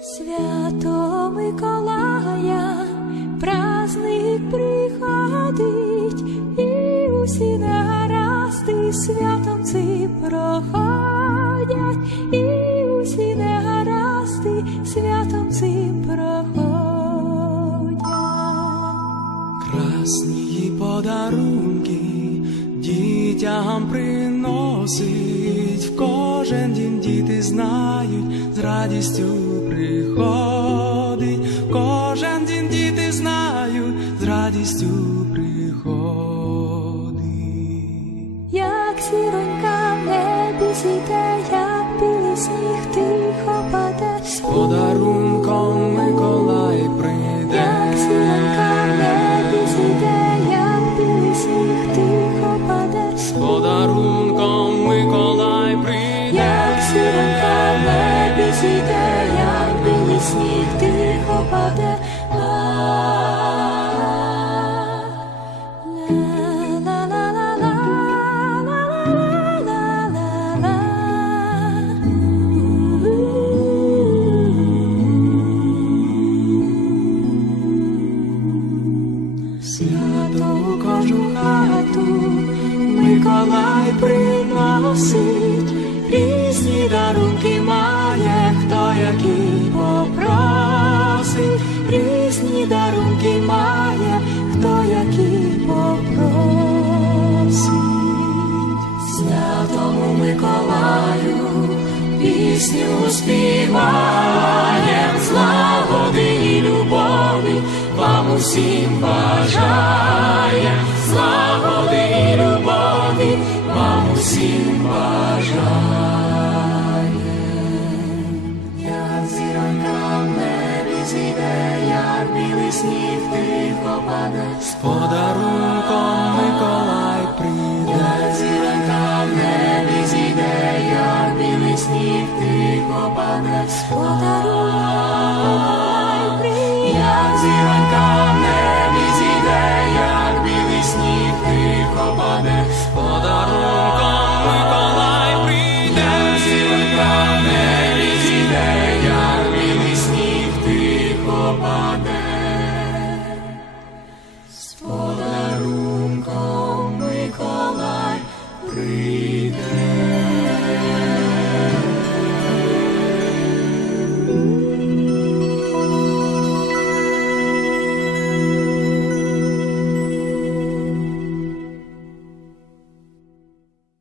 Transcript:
Свято Миколая, праздник приходить, і усі негаразди святом ці проходять, дітям приносить, в кожен дім діти знають, з радістю приходить, в кожен дім діти знають, з радістю приходить. Як зіронька в небі зійде, як білий сніг тихо паде, Подарунком як зіронька в небі зійде, як білий сніг тихо паде. Свято у кожну хату Миколай приносить, дарунки має, хто який попросить, різні дарунки має, хто який попросить. Святому Миколаю пісню співаєм, злагоди і любові вам усім бажає, зійде, як білий сніг тихо паде, з подарунком Миколай прийде. Як зіронька в небі зійде, як білий сніг тихо паде, з Подарунок